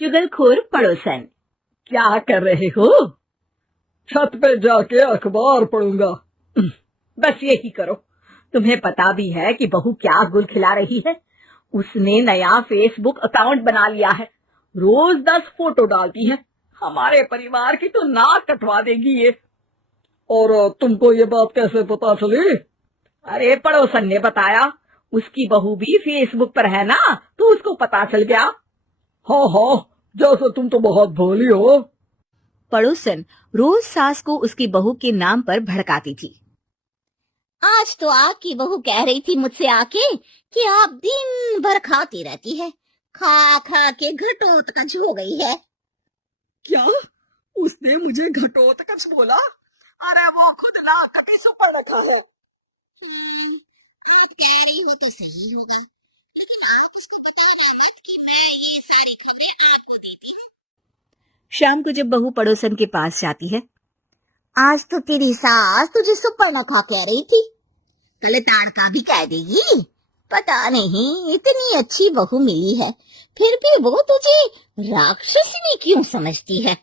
चुगलखोर पड़ोसन। क्या कर रहे हो? छत पे जाके अखबार पढ़ूंगा। बस यही करो। तुम्हें पता भी है कि बहू क्या गुल खिला रही है? उसने नया फेसबुक अकाउंट बना लिया है। रोज 10 फोटो डालती है। हमारे परिवार की तो नाक कटवा देगी ये। और तुमको ये बात कैसे पता चली? अरे पड़ोसन ने बताया। उसकी बहू भी फेसबुक पर है ना, तो उसको पता चल गया। हाँ हाँ, जैसे तुम तो बहुत भोली हो। पड़ोसन रोज सास को उसकी बहू के नाम पर भड़काती थी। आज तो आपकी बहू कह रही थी मुझसे आके कि आप दिन भर खाती रहती है, खा खा के घटोत्कच हो गई है। क्या? उसने मुझे घटोत्कच बोला? अरे वो खुद ना कभी सुपर रखा है। आप कह रही हो तो सही होगा, लेकिन आप उसको बताना मत कि मैं ये सारी खबरें आपको दी थी। शाम को जब बहू पड़ोसन के पास जाती है, आज तो तेरी सास तुझे सुपर न खा कह रही थी, कल ताड़का भी कह देगी। पता नहीं इतनी अच्छी बहू मिली है, फिर भी वो तुझे राक्षसनी क्यों समझती है?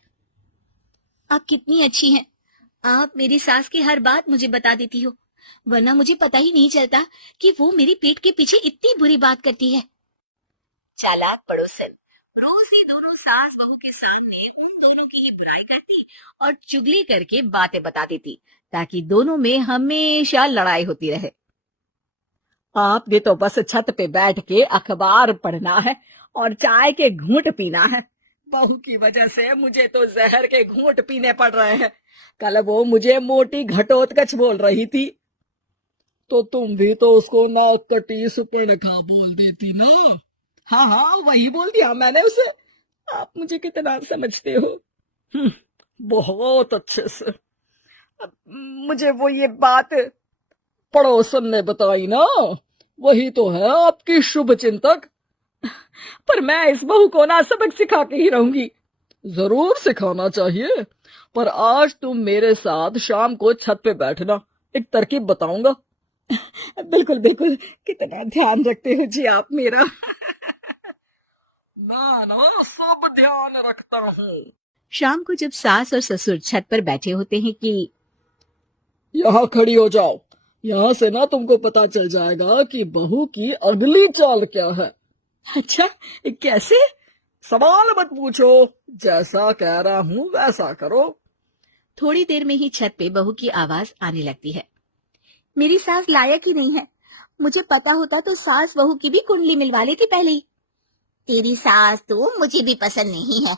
आप कितनी अच्छी हैं। आप मेरी सास की हर बात मुझे बता देती हो, वरना मुझे पता ही नहीं चलता कि वो मेरी पीठ के पीछे इतनी बुरी बात करती है। चालाक पड़ोसन रोज ही दोनों सास बहू के सामने उन दोनों की ही बुराई करती और चुगली करके बातें बता देती, ताकि दोनों में हमेशा लड़ाई होती रहे। आपने तो बस छत पे बैठ के अखबार पढ़ना है और चाय के घूंट पीना है। बहू की वजह से मुझे तो जहर के घूंट पीने पड़ रहे हैं। कल वो मुझे मोटी घटोत्कच बोल रही थी। तो तुम भी तो उसको नाक कटी सुपर्णखा बोल देती ना। हाँ हाँ, वही बोल दिया मैंने उसे। आप मुझे कितना समझते हो? बहुत अच्छे से। अब मुझे वो ये बात पड़ोसन ने बताई ना, वही तो है आपकी शुभ चिंतक। पर मैं इस बहू को ना सबक सिखा के ही रहूंगी। जरूर सिखाना चाहिए, पर आज तुम मेरे साथ शाम को छत पे बैठना, एक तरकीब बताऊंगा। बिल्कुल बिल्कुल, कितना ध्यान रखते हो जी आप मेरा। मैं ना सब ध्यान रखता हूँ। शाम को जब सास और ससुर छत पर बैठे होते हैं कि यहाँ खड़ी हो जाओ, यहाँ से ना तुमको पता चल जाएगा कि बहू की अगली चाल क्या है। अच्छा, कैसे? सवाल मत पूछो, जैसा कह रहा हूँ वैसा करो। थोड़ी देर में ही छत पे बहू की आवाज आने लगती है। मेरी सास लायक ही नहीं है, मुझे पता होता तो सास बहू की भी कुंडली मिलवा लेती पहले ही। तेरी सास तो मुझे भी पसंद नहीं है।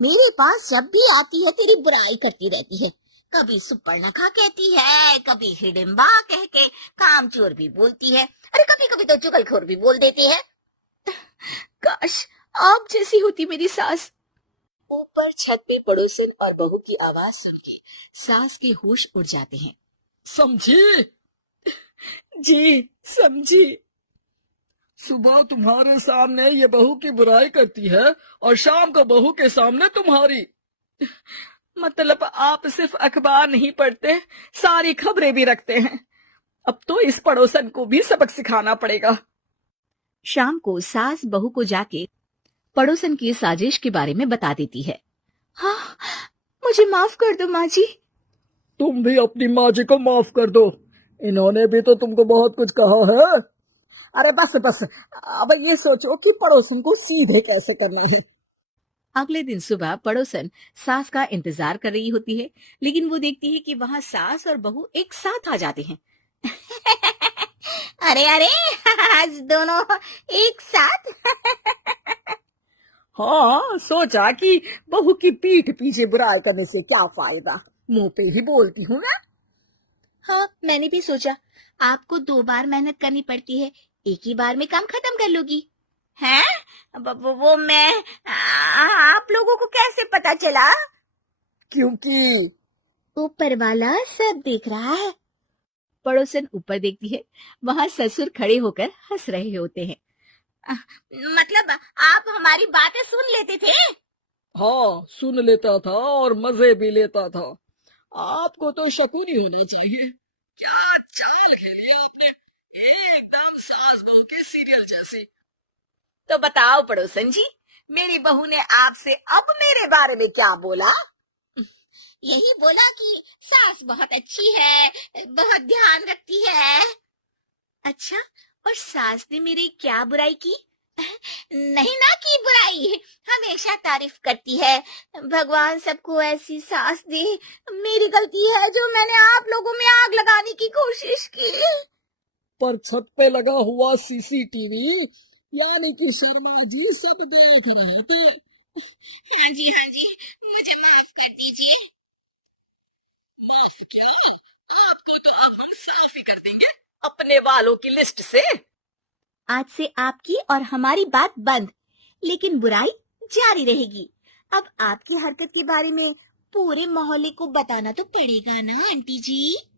मेरे पास जब भी आती है तेरी बुराई करती रहती है। कभी सुपर्णखा कहती है, कभी हिडिंबा कह के कामचोर भी बोलती है, अरे कभी कभी तो चुगलखोर भी बोल देती है। काश आप जैसी होती मेरी सास। ऊपर छत पे पड़ोसन और बहू की आवाज सुन के सास के होश उड़ जाते हैं। समझी? जी समझी। सुबह तुम्हारे सामने ये बहू की बुराई करती है और शाम को बहू के सामने तुम्हारी। मतलब आप सिर्फ अखबार नहीं पढ़ते, सारी खबरें भी रखते हैं। अब तो इस पड़ोसन को भी सबक सिखाना पड़ेगा। शाम को सास बहू को जाके पड़ोसन की साजिश के बारे में बता देती है। हाँ, मुझे माफ कर दो माँ जी। तुम भी अपनी माँ जी को माफ कर दो, इन्होंने भी तो तुमको बहुत कुछ कहा है। अरे बस बस, अब ये सोचो कि पड़ोसन को सीधे कैसे करना है। अगले दिन सुबह पड़ोसन सास का इंतजार कर रही होती है, लेकिन वो देखती है कि वहाँ सास और बहू एक साथ आ जाते हैं। अरे अरे, आज दोनों एक साथ। हाँ, सोचा कि बहू की पीठ पीछे बुराई करने से क्या फायदा, मुंह पे ही बोलती हूँ ना। हाँ, मैंने भी सोचा आपको 2 बार मेहनत करनी पड़ती है, एक ही बार में काम खत्म कर लोगी। हैं? वो मैं आप लोगों को कैसे पता चला? क्योंकि ऊपर वाला सब देख रहा है। पड़ोसन ऊपर देखती है, वहाँ ससुर खड़े होकर हंस रहे होते हैं। मतलब आप हमारी बातें सुन लेते थे? हाँ, सुन लेता था और मजे भी लेता था। आपको तो शकुन ही होना चाहिए। क्या चाल खेली आपने, एकदम सास बहू के सीरियल जैसे। तो बताओ पड़ोसन जी, मेरी बहू ने आपसे अब मेरे बारे में क्या बोला? यही बोला कि सास बहुत अच्छी है, बहुत ध्यान रखती है। अच्छा, और सास ने मेरी क्या बुराई की? नहीं ना की बुराई, हमेशा तारीफ करती है। भगवान सबको ऐसी सास दे। मेरी गलती है जो मैंने आप लोगों में आग लगाने की कोशिश की। पर छत पे लगा हुआ सीसीटीवी यानी कि शर्मा जी सब देख रहे थे। हाँ जी, मुझे माफ कर दीजिए। माफ क्या? आपको तो अब हम साफ ही कर देंगे अपने वालों की लिस्ट से। आज से आपकी और हमारी बात बंद, लेकिन बुराई जारी रहेगी। अब आपकी हरकत के बारे में पूरे मोहल्ले को बताना तो पड़ेगा ना आंटी जी।